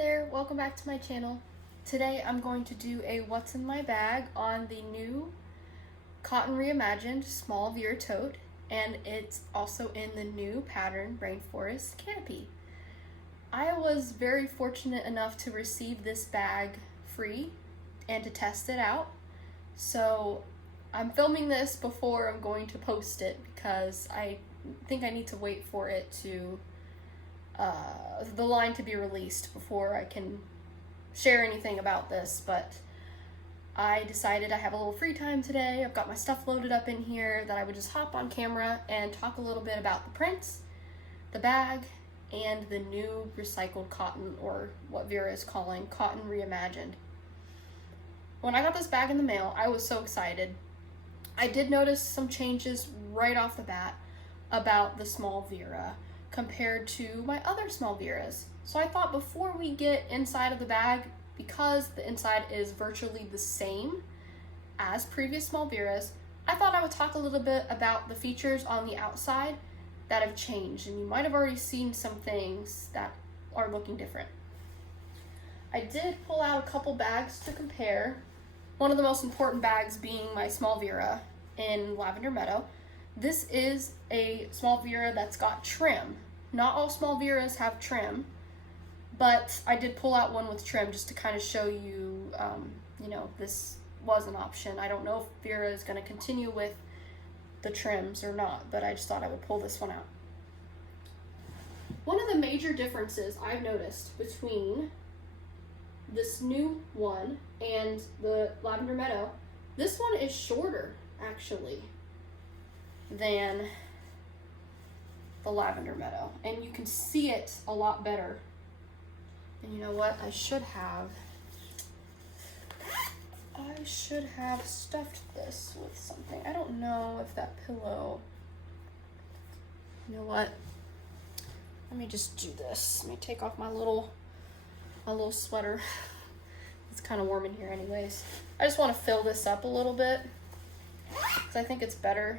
there, welcome back to my channel. Today I'm going to do a what's in my bag on the new Cotton Reimagined Small Vera Tote, and it's also in the new pattern Rainforest Canopy. I was very fortunate enough to receive this bag free and to test it out. So I'm filming this before I'm going to post it because I think I need to wait for it to the line to be released before I can share anything about this. But I decided I have a little free time today. I've got my stuff loaded up in here that I would just hop on camera and talk a little bit about the prints, the bag, and the new recycled cotton, or what Vera is calling Cotton Reimagined. When I got this bag in the mail, I was so excited. I did notice some changes right off the bat about the Small Vera compared to my other Small Veras. So I thought before we get inside of the bag, because the inside is virtually the same as previous Small Veras, I thought I would talk a little bit about the features on the outside that have changed, and you might have already seen some things that are looking different. I did pull out a couple bags to compare. One of the most important bags being my Small Vera in Lavender Meadow. This is a Small Vera that's got trim. Not all Small Veras have trim, but I did pull out one with trim just to kind of show you, this was an option. I don't know if Vera is going to continue with the trims or not, but I just thought I would pull this one out. One of the major differences I've noticed between this new one and the Lavender Meadow, this one is shorter actually than the Lavender Meadow, and you can see it a lot better. And you know what, I should have stuffed this with something. I don't know if that pillow, you know what, let me just do this. Let me take off my little sweater. It's kind of warm in here anyways. I just want to fill this up a little bit because I think it's better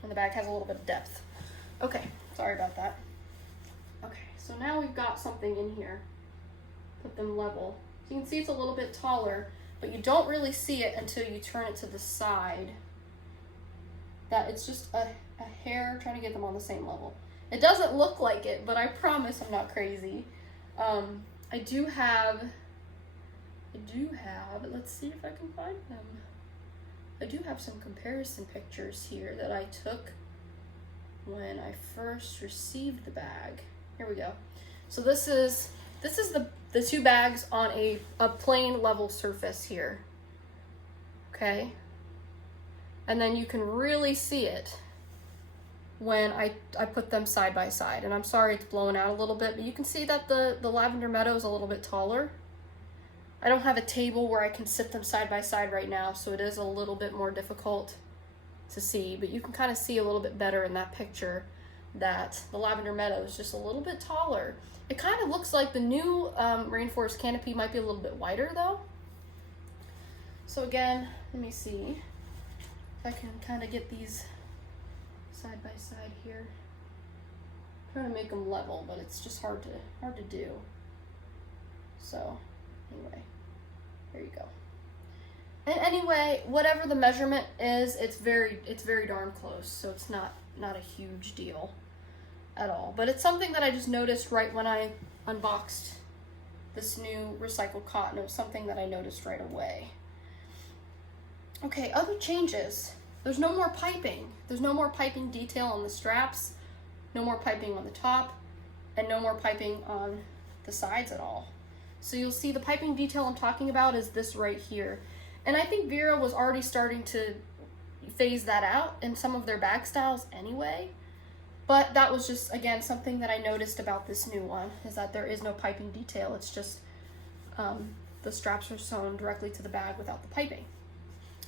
when the bag has a little bit of depth. Okay, sorry about that. Okay, so now we've got something in here. Put them level. So you can see it's a little bit taller, but you don't really see it until you turn it to the side. That it's just a hair trying to get them on the same level. It doesn't look like it, but I promise I'm not crazy. I do have, let's see if I can find them. I do have some comparison pictures here that I took when I first received the bag. Here we go. So this is the two bags on a plain level surface here. Okay. And then you can really see it when I put them side by side. And I'm sorry it's blowing out a little bit, but you can see that the Lavender Meadow is a little bit taller. I don't have a table where I can sit them side by side right now, so it is a little bit more difficult to see, but you can kind of see a little bit better in that picture that the Lavender Meadow is just a little bit taller. It kind of looks like the new Rainforest Canopy might be a little bit wider though. So again, let me see if I can kind of get these side by side here. I'm trying to make them level, but it's just hard to do. So anyway, there you go. And anyway, whatever the measurement is, it's very darn close, so it's not a huge deal at all. But it's something that I just noticed right when I unboxed this new recycled cotton. It was something that I noticed right away. Okay, other changes. There's no more piping. There's no more piping detail on the straps, no more piping on the top, and no more piping on the sides at all. So you'll see the piping detail I'm talking about is this right here. And I think Vera was already starting to phase that out in some of their bag styles anyway. But that was just, again, something that I noticed about this new one, is that there is no piping detail. It's just the straps are sewn directly to the bag without the piping.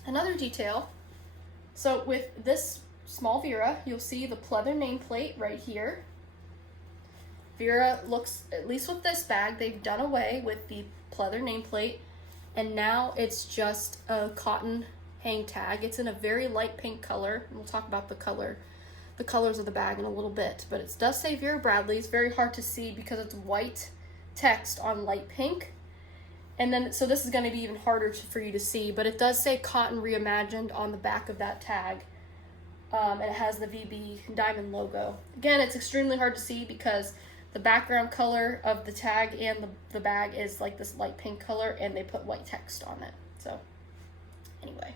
Another detail, so with this Small Vera, you'll see the pleather nameplate right here. Vera looks, at least with this bag, they've done away with the pleather nameplate, and now it's just a cotton hang tag. It's in a very light pink color, and we'll talk about the color. the colors of the bag in a little bit, but it does say Vera Bradley. It's very hard to see because it's white text on light pink. And then, so this is going to be even harder for you to see, but it does say Cotton Reimagined on the back of that tag. And it has the VB diamond logo. Again, it's extremely hard to see because the background color of the tag and the bag is like this light pink color, and they put white text on it. So anyway,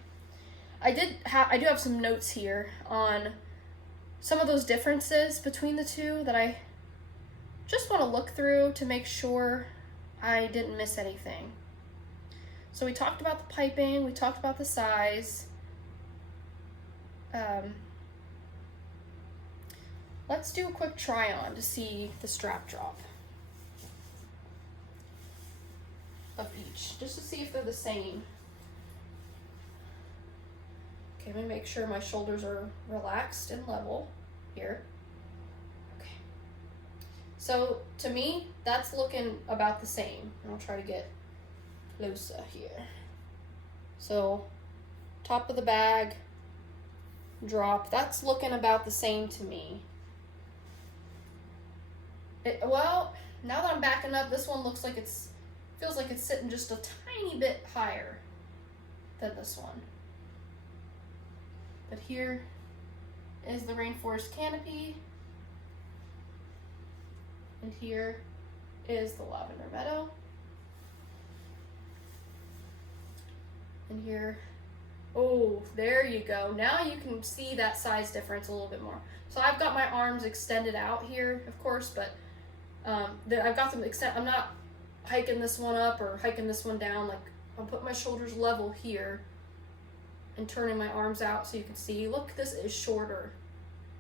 I do have some notes here on some of those differences between the two that I just want to look through to make sure I didn't miss anything. So we talked about the piping, we talked about the size. Let's do a quick try on to see the strap drop of each, just to see if they're the same. Okay, let me make sure my shoulders are relaxed and level here. Okay. So to me, that's looking about the same. And I'll try to get closer here. So top of the bag, drop, that's looking about the same to me. Well, now that I'm backing up, this one looks like feels like it's sitting just a tiny bit higher than this one. But here is the Rainforest Canopy, and here is the Lavender Meadow, and here, oh, there you go. Now you can see that size difference a little bit more. So I've got my arms extended out here, of course, but I've got them I'm not hiking this one up or hiking this one down. Like, I'll put my shoulders level here and turning my arms out so you can see. Look, this is shorter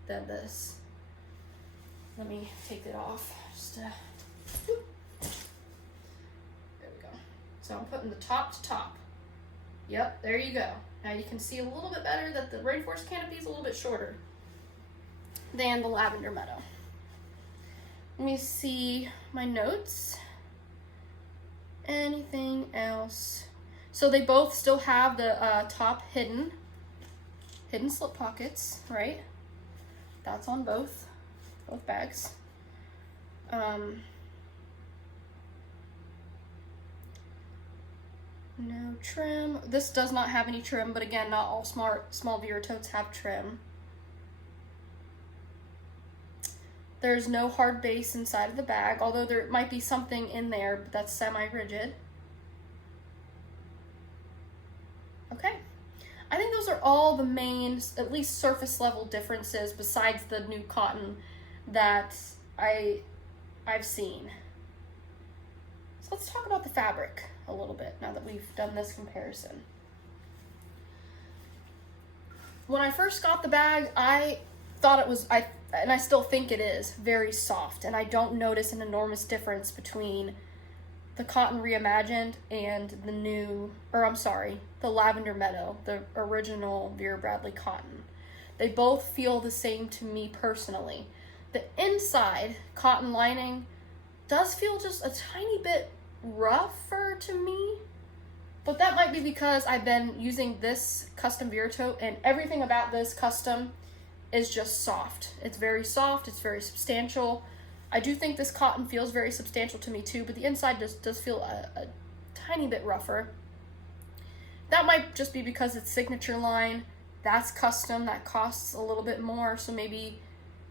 than this. Let me take it off. There we go. So I'm putting the top to top. Yep, there you go. Now you can see a little bit better that the Rainforest Canopy is a little bit shorter than the Lavender Meadow. Let me see my notes. Anything else? So they both still have the top hidden slip pockets, right? That's on both bags. No trim. This does not have any trim, but again, not all small Vera totes have trim. There's no hard base inside of the bag, although there might be something in there, but that's semi-rigid. Okay. I think those are all the main, at least surface level differences besides the new cotton that I've seen. So let's talk about the fabric a little bit now that we've done this comparison. When I first got the bag, I thought it was, and I still think it is, very soft, and I don't notice an enormous difference between the Cotton Reimagined and the Lavender Meadow, the original Vera Bradley cotton. They both feel the same to me personally. The inside cotton lining does feel just a tiny bit rougher to me, but that might be because I've been using this custom Vera tote, and everything about this custom is just soft. It's very soft, it's very substantial. I do think this cotton feels very substantial to me too, but the inside does feel a tiny bit rougher. That might just be because it's signature line. That's custom, that costs a little bit more, so maybe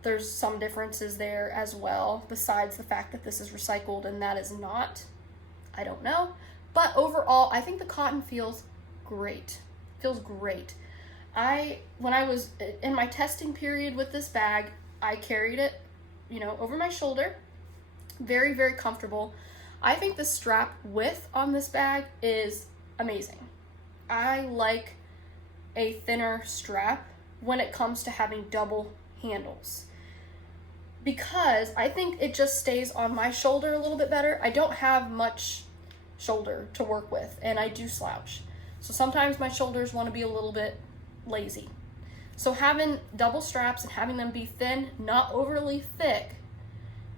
there's some differences there as well, besides the fact that this is recycled and that is not. I don't know. But overall, I think the cotton feels great. Feels great. When I was in my testing period with this bag, I carried it, over my shoulder. Very, very comfortable. I think the strap width on this bag is amazing. I like a thinner strap when it comes to having double handles, because I think it just stays on my shoulder a little bit better. I don't have much shoulder to work with, and I do slouch. So sometimes my shoulders want to be a little bit lazy. So having double straps and having them be thin, not overly thick,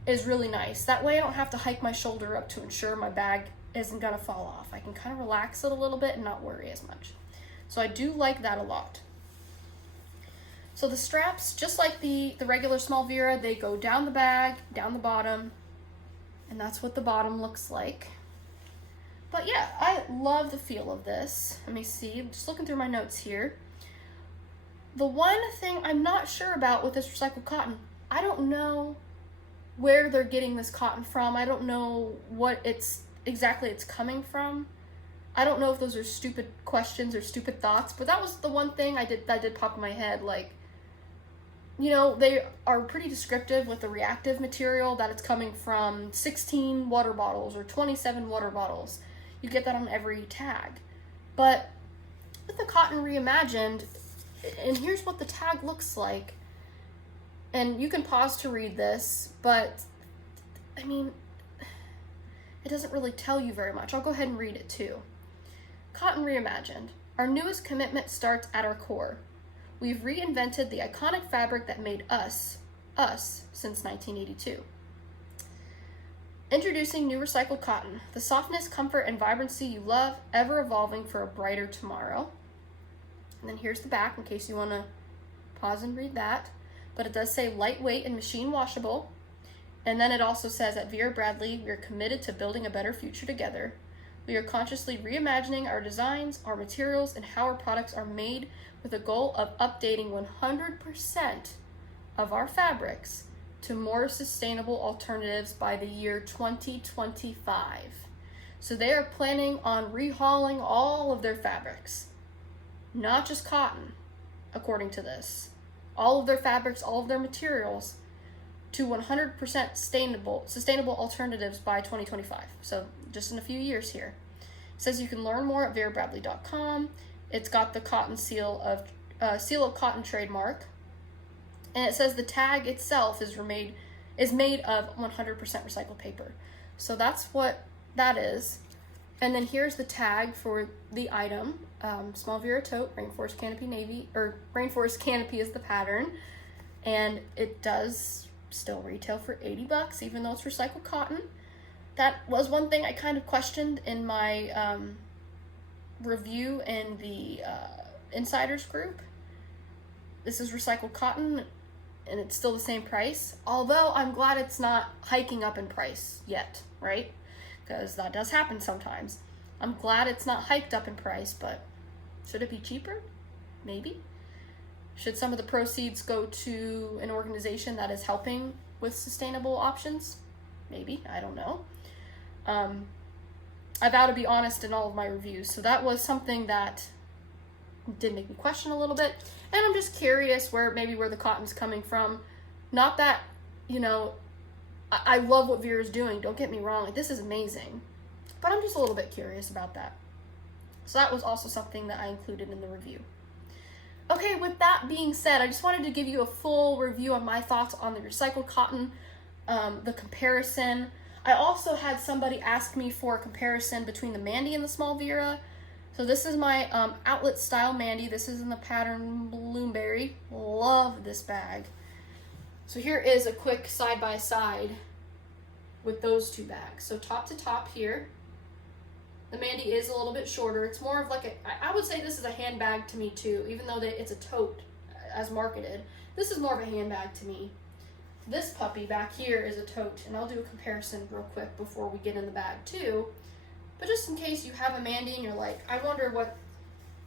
is really nice. That way I don't have to hike my shoulder up to ensure my bag isn't gonna fall off. I can kind of relax it a little bit and not worry as much. So I do like that a lot. So the straps, just like the regular Small Vera, they go down the bag, down the bottom, and that's what the bottom looks like. But yeah, I love the feel of this. Let me see, I'm just looking through my notes here. The one thing I'm not sure about with this recycled cotton, I don't know where they're getting this cotton from. I don't know what exactly it's coming from. I don't know if those are stupid questions or stupid thoughts, but that was the one thing that did pop in my head. Like, you know, they are pretty descriptive with the reactive material, that it's coming from 16 water bottles or 27 water bottles. You get that on every tag. But with the Cotton Reimagined, and here's what the tag looks like, and you can pause to read this, but I mean, it doesn't really tell you very much. I'll go ahead and read it too. Cotton Reimagined. Our newest commitment starts at our core. We've reinvented the iconic fabric that made us since 1982. Introducing new recycled cotton, the softness, comfort, and vibrancy you love, ever evolving for a brighter tomorrow. And then here's the back in case you want to pause and read that. But it does say lightweight and machine washable. And then it also says, at Vera Bradley, we are committed to building a better future together. We are consciously reimagining our designs, our materials, and how our products are made, with a goal of updating 100% of our fabrics to more sustainable alternatives by the year 2025. So they are planning on rehauling all of their fabrics, not just cotton, according to this. All of their fabrics, all of their materials, to 100% sustainable alternatives by 2025. So just in a few years here. It says you can learn more at verabradley.com. It's got the cotton seal of cotton trademark. And it says the tag itself is made of 100% recycled paper. So that's what that is. And then here's the tag for the item. Small Vera Tote, Rainforest Canopy Navy, or Rainforest Canopy is the pattern. And it does still retail for $80, even though it's recycled cotton. That was one thing I kind of questioned in my review in the insiders group. This is recycled cotton, and it's still the same price. Although I'm glad it's not hiking up in price yet, right? Because that does happen sometimes. I'm glad it's not hiked up in price, but should it be cheaper? Maybe. Should some of the proceeds go to an organization that is helping with sustainable options? Maybe, I don't know. I vow to be honest in all of my reviews, so that was something that did make me question a little bit. And I'm just curious where the cotton's coming from. Not that, you know, I love what Vera's doing, don't get me wrong, like, this is amazing. But I'm just a little bit curious about that. So that was also something that I included in the review. Okay, with that being said, I just wanted to give you a full review on my thoughts on the recycled cotton, the comparison. I also had somebody ask me for a comparison between the Mandy and the Small Vera. So this is my outlet style Mandy. This is in the pattern Bloomberry. Love this bag. So here is a quick side by side with those two bags. So top to top here, the Mandy is a little bit shorter. It's more of like I would say this is a handbag to me too, even though it's a tote as marketed. This is more of a handbag to me. This puppy back here is a tote, and I'll do a comparison real quick before we get in the bag too. But just in case you have a Mandy and you're like, I wonder what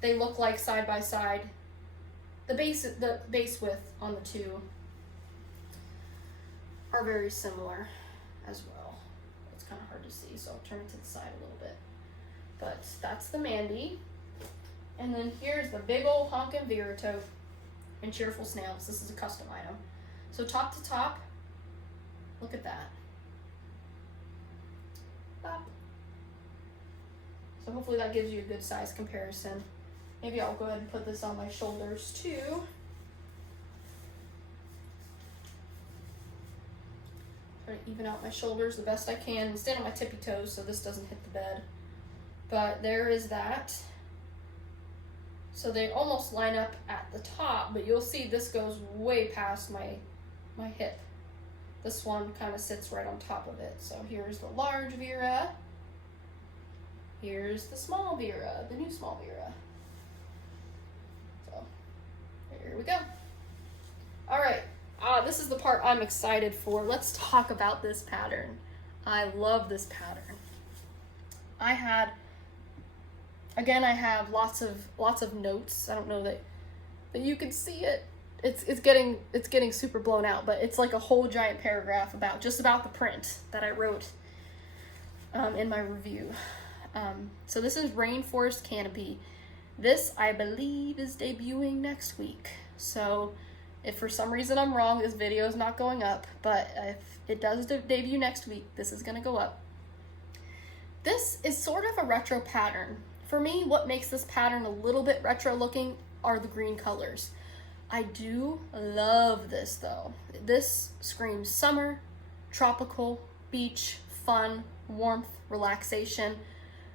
they look like side by side. The base width on the two are very similar as well. It's kind of hard to see, so I'll turn it to the side a little bit. But that's the Mandy. And then here's the big old honkin' Vera Tote and Cheerful Snails. This is a custom item. So top to top, look at that. Bop. So hopefully that gives you a good size comparison. Maybe I'll go ahead and put this on my shoulders too. Try to even out my shoulders the best I can. I'm standing on my tippy toes so this doesn't hit the bed. But there is that. So they almost line up at the top, but you'll see this goes way past my hip. This one kind of sits right on top of it. So here's the large Vera. Here's the small Vera, the new small Vera. So here we go. All right, this is the part I'm excited for. Let's talk about this pattern. I love this pattern. I have lots of notes. I don't know that you can see it. It's getting super blown out, but it's like a whole giant paragraph about the print that I wrote in my review. So this is Rainforest Canopy. This, I believe, is debuting next week. So if for some reason I'm wrong, this video is not going up, but if it does debut next week, this is gonna go up. This is sort of a retro pattern. For me, what makes this pattern a little bit retro looking are the green colors. I do love this though. This screams summer, tropical, beach, fun, warmth, relaxation.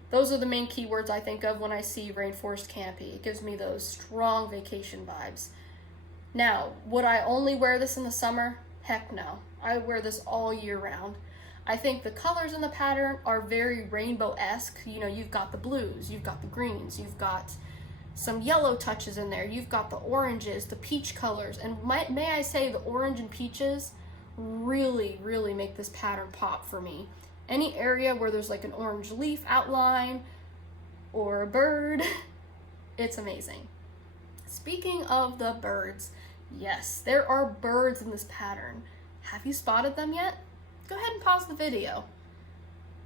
Those are the main keywords I think of when I see Rainforest Canopy. It gives me those strong vacation vibes. Now, would I only wear this in the summer? Heck no. I wear this all year round. I think the colors in the pattern are very rainbow-esque. You know, you've got the blues, you've got the greens, you've got some yellow touches in there, you've got the oranges, the peach colors, and may I say the orange and peaches really, really make this pattern pop for me. Any area where there's like an orange leaf outline or a bird, it's amazing. Speaking of the birds, yes, there are birds in this pattern. Have you spotted them yet? Go ahead and pause the video.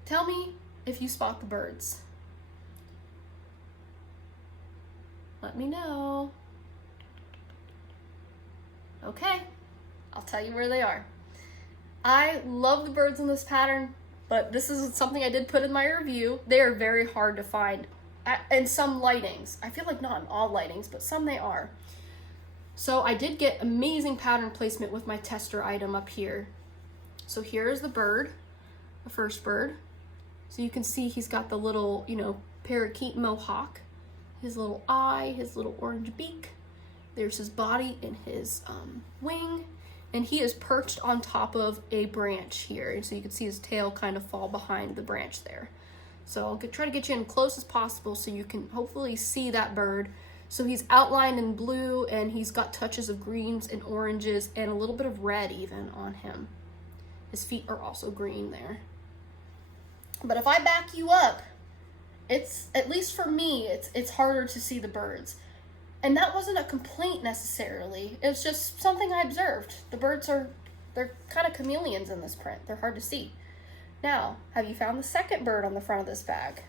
Tell me if you spot the birds. Let me know. Okay, I'll tell you where they are. I love the birds in this pattern, but this is something I did put in my review. They are very hard to find in some lightings. I feel like not in all lightings, but some they are. So I did get amazing pattern placement with my tester item up here. So here's the bird, the first bird. So you can see he's got the little, parakeet mohawk, his little eye, his little orange beak. There's his body and his wing, and he is perched on top of a branch here. And so you can see his tail kind of fall behind the branch there. So I'll try to get you in close as possible so you can hopefully see that bird. So he's outlined in blue, and he's got touches of greens and oranges and a little bit of red even on him. His feet are also green there. But if I back you up, it's, at least for me, it's harder to see the birds. And that wasn't a complaint necessarily. It was just something I observed. The birds they're kind of chameleons in this print. They're hard to see. Now, have you found the second bird on the front of this bag?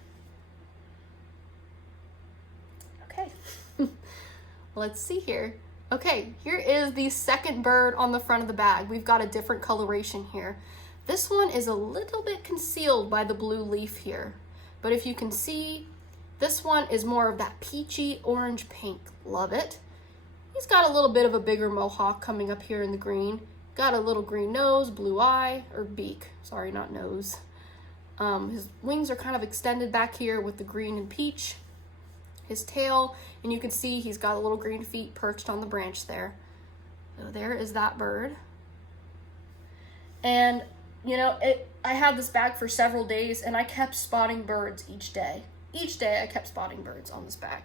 Okay. Let's see here. Okay, here is the second bird on the front of the bag. We've got a different coloration here. This one is a little bit concealed by the blue leaf here. But if you can see, this one is more of that peachy orange pink. Love it. He's got a little bit of a bigger mohawk coming up here in the green. Got a little green nose, blue eye, or beak. Sorry, not nose. His wings are kind of extended back here with the green and peach. His tail, and you can see he's got a little green feet perched on the branch there. So there is that bird. And I had this bag for several days, and I kept spotting birds each day. Each day I kept spotting birds on this bag.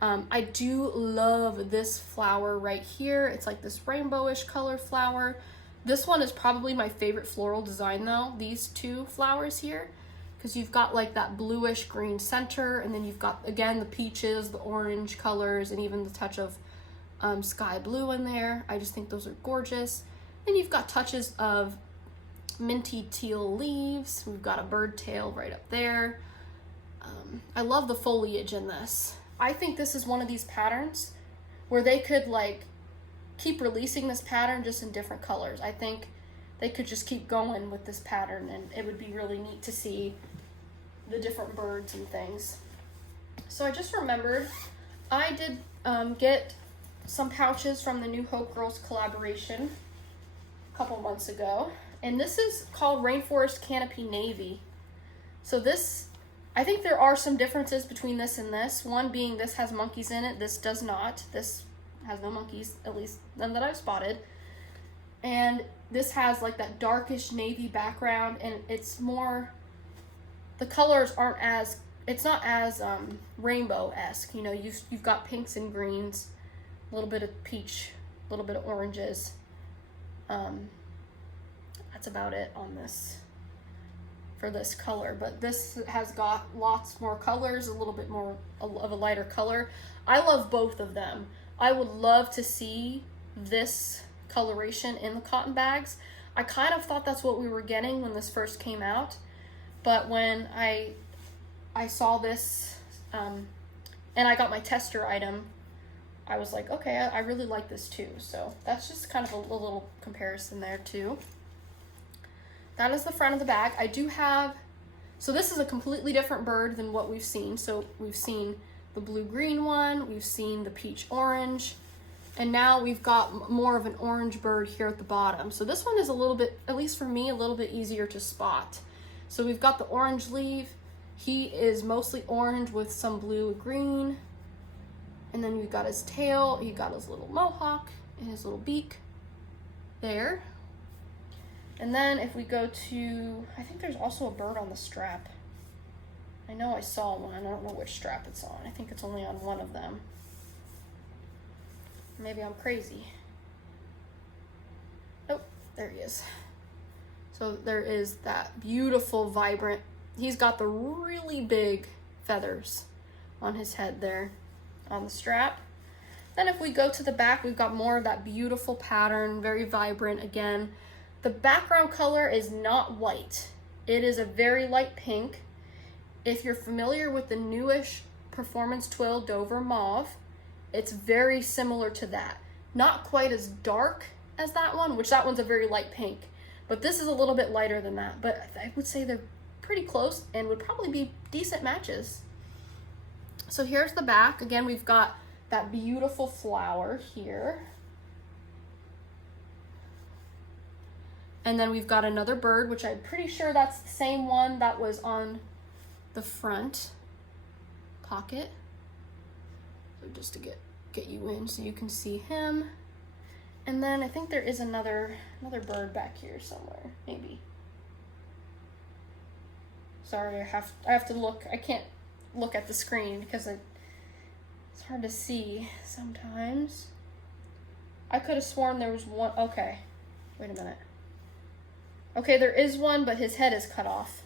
I do love this flower right here. It's like this rainbowish color flower. This one is probably my favorite floral design though, these two flowers here, because you've got like that bluish green center, and then you've got, again, the peaches, the orange colors, and even the touch of sky blue in there. I just think those are gorgeous. Then you've got touches of minty teal leaves. We've got a bird tail right up there. I love the foliage in this. I think this is one of these patterns where they could like keep releasing this pattern just in different colors. I think they could just keep going with this pattern, and it would be really neat to see the different birds and things. So I just remembered I did get some pouches from the New Hope Girls collaboration a couple months ago, and this is called Rainforest Canopy Navy. So this, I think there are some differences between this and this. One being this has monkeys in it, this does not. This has no monkeys, at least none that I've spotted. And this has like that darkish navy background, and it's more, the colors aren't as, it's not as rainbow-esque. You've got pinks and greens, a little bit of peach, little bit of oranges. That's about it on this for this color, but this has got lots more colors, a little bit more of a lighter color. I love both of them. I would love to see this coloration in the cotton bags. I kind of thought that's what we were getting when this first came out, but when I saw this and I got my tester item, I was like, okay, I really like this too. So that's just kind of a little comparison there too. That is the front of the bag. I do have, so this is a completely different bird than what we've seen. So we've seen the blue-green one, we've seen the peach-orange, and now we've got more of an orange bird here at the bottom. So this one is a little bit, at least for me, a little bit easier to spot. So we've got the orange leaf. He is mostly orange with some blue-green. And then you've got his tail, you got his little mohawk and his little beak there. And then if we go to, I think there's also a bird on the strap. I know I saw one, I don't know which strap it's on. I think it's only on one of them. Maybe I'm crazy. Oh, there he is. So there is that beautiful, vibrant, he's got the really big feathers on his head there on the strap. Then if we go to the back, we've got more of that beautiful pattern, very vibrant again. The background color is not white. It is a very light pink. If you're familiar with the newish Performance Twill Dover Mauve, it's very similar to that. Not quite as dark as that one, which that one's a very light pink, but this is a little bit lighter than that. But I would say they're pretty close and would probably be decent matches. So here's the back. Again, we've got that beautiful flower here. And then we've got another bird, which I'm pretty sure that's the same one that was on the front pocket. So just to get you in so you can see him. And then I think there is another bird back here somewhere, maybe. Sorry, I have to look. I can't look at the screen because it's hard to see sometimes. I could have sworn there was one. Okay, wait a minute. Okay, there is one, but his head is cut off.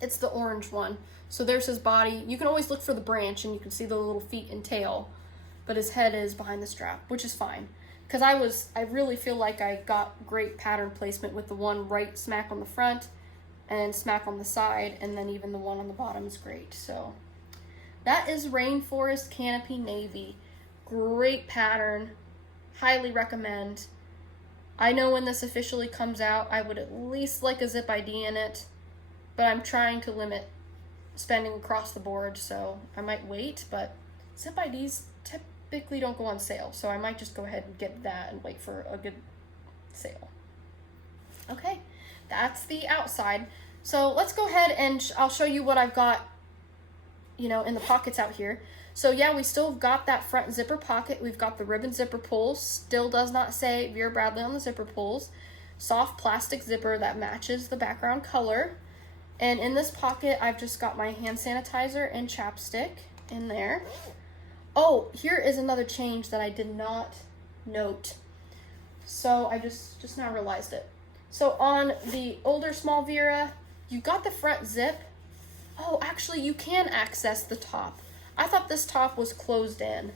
It's the orange one. So there's his body. You can always look for the branch and you can see the little feet and tail, but his head is behind the strap, which is fine. Because I really feel like I got great pattern placement with the one right smack on the front and smack on the side, and then even the one on the bottom is great. So that is Rainforest Canopy Navy. Great pattern. Highly recommend. I know when this officially comes out, I would at least like a zip ID in it, but I'm trying to limit spending across the board, so I might wait, but zip IDs typically don't go on sale, so I might just go ahead and get that and wait for a good sale. Okay, that's the outside. So let's go ahead and I'll show you what I've got, you know, in the pockets out here. So yeah, we still got that front zipper pocket. We've got the ribbon zipper pulls. Still does not say Vera Bradley on the zipper pulls. Soft plastic zipper that matches the background color. And in this pocket, I've just got my hand sanitizer and chapstick in there. Oh, here is another change that I did not note. So I just now realized it. So on the older Small Vera, you got the front zip. Oh, actually, you can access the top. I thought this top was closed in.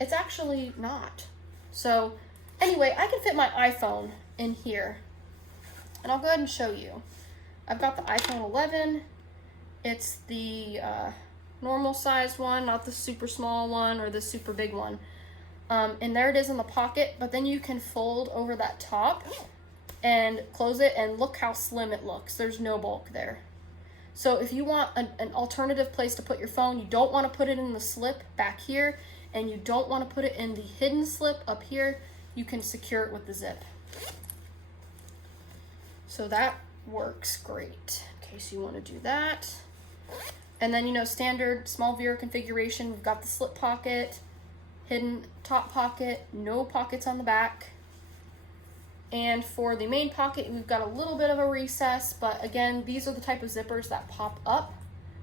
It's actually not. So anyway, I can fit my iPhone in here. And I'll go ahead and show you. I've got the iPhone 11. It's the normal sized one, not the super small one or the super big one. And there it is in the pocket, but then you can fold over that top and close it, and look how slim it looks. There's no bulk there. So if you want an alternative place to put your phone, you don't want to put it in the slip back here, and you don't want to put it in the hidden slip up here, you can secure it with the zip. So that works great in case you want to do that. And then, you know, standard Small Vera configuration, we've got the slip pocket, hidden top pocket, no pockets on the back. And for the main pocket, we've got a little bit of a recess, but again, these are the type of zippers that pop up.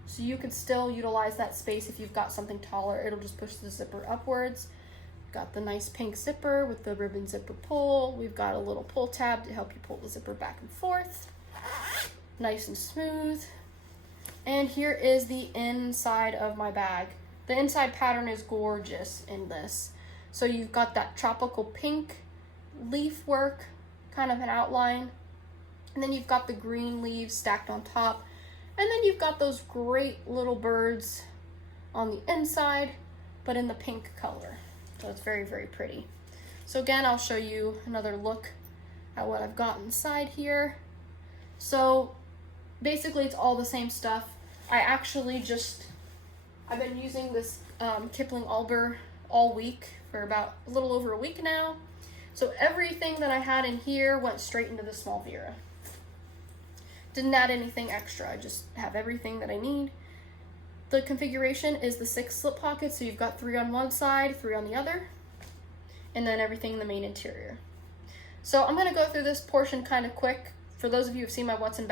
So you can still utilize that space if you've got something taller. It'll just push the zipper upwards. Got the nice pink zipper with the ribbon zipper pull. We've got a little pull tab to help you pull the zipper back and forth. Nice and smooth. And here is the inside of my bag. The inside pattern is gorgeous in this. So you've got that tropical pink leaf work, kind of an outline. And then you've got the green leaves stacked on top. And then you've got those great little birds on the inside, but in the pink color. So it's very, very pretty. So again, I'll show you another look at what I've got inside here. So basically it's all the same stuff. I've been using this Kipling Alber all week for about a little over a week now. So everything that I had in here went straight into the Small Vera. Didn't add anything extra, I just have everything that I need. The configuration is the 6 slip pockets, so you've got 3 on one side, 3 on the other, and then everything in the main interior. So I'm gonna go through this portion kind of quick. For those of you who've seen my what's in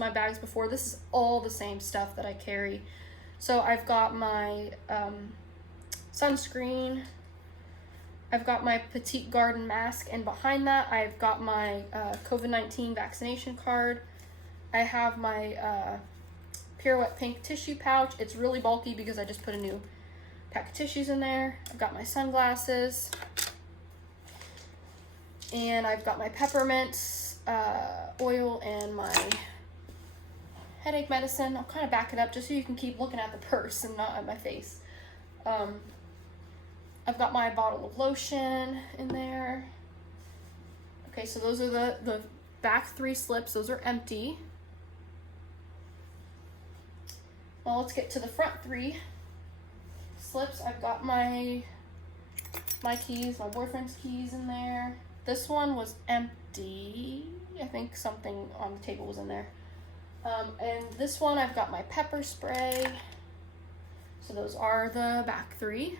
my bags before, this is all the same stuff that I carry. So I've got my sunscreen, I've got my Petite Garden mask, and behind that I've got my COVID-19 vaccination card. I have my Pirouette pink tissue pouch. It's really bulky because I just put a new pack of tissues in there. I've got my sunglasses, and I've got my peppermint oil and my headache medicine. I'll kind of back it up just so you can keep looking at the purse and not at my face. I've got my bottle of lotion in there. Okay, so those are the back 3 slips. Those are empty. Now let's get to the front 3 slips. I've got my keys, my boyfriend's keys in there. This one was empty. I think something on the table was in there. And this one I've got my pepper spray. So those are the back 3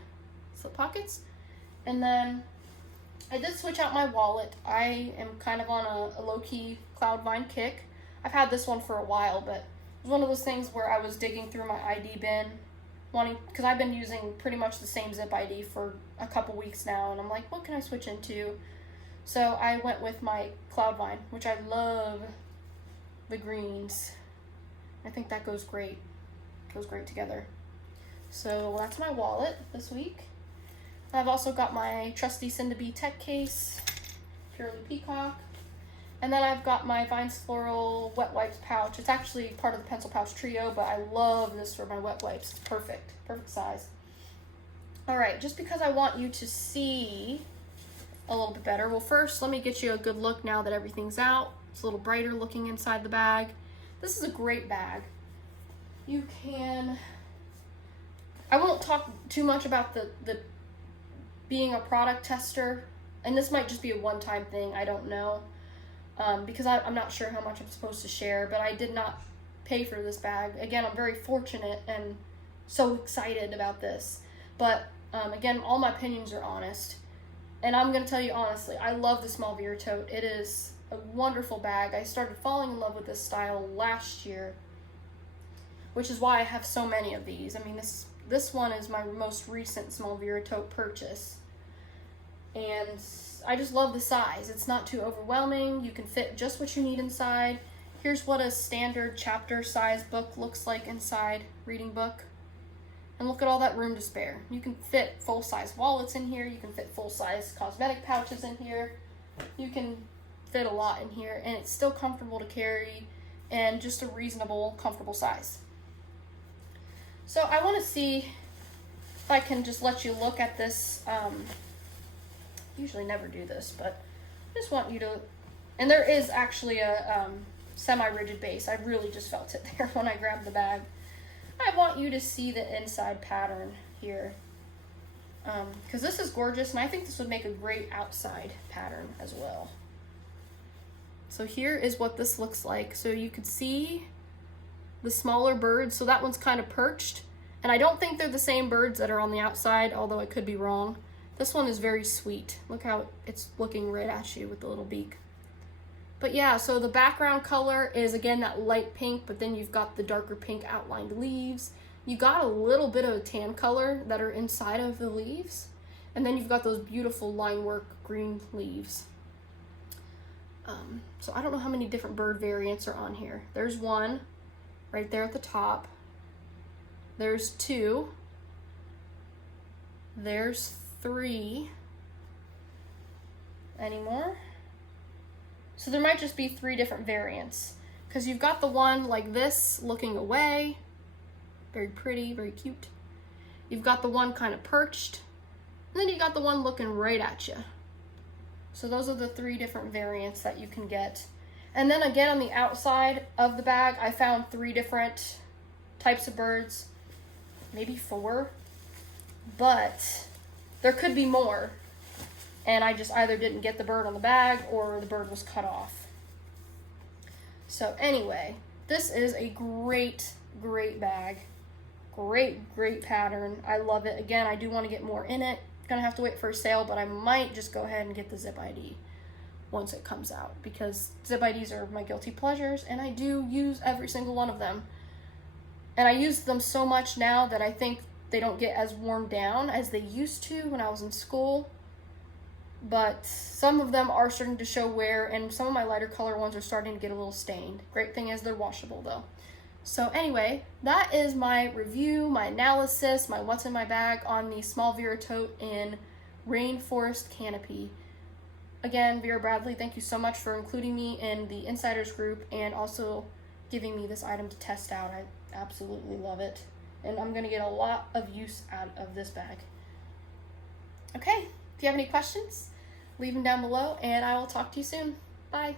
slip pockets. And then I did switch out my wallet. I am kind of on a low-key Cloudvine kick. I've had this one for a while, but it was one of those things where I was digging through my ID bin, because I've been using pretty much the same zip ID for a couple weeks now, and I'm like, what can I switch into? So I went with my Cloudvine, which I love the greens. I think that goes great. Goes great together. So that's my wallet this week. I've also got my trusty Cindy tech case, Purely Peacock. And then I've got my Vines Floral wet wipes pouch. It's actually part of the pencil pouch trio, but I love this for my wet wipes. It's perfect, perfect size. All right, just because I want you to see a little bit better. Well, first, let me get you a good look now that everything's out. It's a little brighter looking inside the bag. This is a great bag. You can, I won't talk too much about the being a product tester, and this might just be a one-time thing, I don't know. Because I'm not sure how much I'm supposed to share, but I did not pay for this bag. Again, I'm very fortunate and so excited about this. But again, all my opinions are honest. And I'm going to tell you honestly, I love the Small Vera Tote. It is a wonderful bag. I started falling in love with this style last year, which is why I have so many of these. I mean, this one is my most recent Small Vera Tote purchase. And I just love the size. It's not too overwhelming. You can fit just what you need inside. Here's what a standard chapter size book looks like inside, reading book. And look at all that room to spare. You can fit full-size wallets in here. You can fit full-size cosmetic pouches in here. You can fit a lot in here, and it's still comfortable to carry and just a reasonable, comfortable size. So I want to see if I can just let you look at this. Usually never do this, but I just want you to, and there is actually a semi-rigid base. I really just felt it there when I grabbed the bag. I want you to see the inside pattern here, because this is gorgeous, and I think this would make a great outside pattern as well. So here is what this looks like. So you could see the smaller birds. So that one's kind of perched, and I don't think they're the same birds that are on the outside, although I could be wrong. This one is very sweet. Look how it's looking right at you with the little beak. But yeah, so the background color is again that light pink, but then you've got the darker pink outlined leaves. You got a little bit of a tan color that are inside of the leaves. And then you've got those beautiful line work green leaves. So I don't know how many different bird variants are on here. There's one right there at the top. There's two. There's three. Any more? So there might just be 3 different variants, because you've got the one like this looking away, very pretty, very cute. You've got the one kind of perched, and then you got the one looking right at you. So those are the 3 different variants that you can get. And then again, on the outside of the bag, I found 3 different types of birds, maybe 4, but there could be more. And I just either didn't get the bird on the bag or the bird was cut off. So anyway, this is a great, great bag. Great pattern. I love it. Again, I do want to get more in it. Gonna have to wait for a sale, but I might just go ahead and get the zip ID once it comes out, because zip IDs are my guilty pleasures and I do use every single one of them. And I use them so much now that I think they don't get as worn down as they used to when I was in school. But some of them are starting to show wear, and some of my lighter color ones are starting to get a little stained. Great thing is they're washable though. So anyway, that is my review, my analysis, my what's in my bag on the Small Vera Tote in Rainforest Canopy. Again, Vera Bradley, thank you so much for including me in the Insiders group and also giving me this item to test out. I absolutely love it. And I'm going to get a lot of use out of this bag. Okay, if you have any questions, leave them down below and I will talk to you soon. Bye.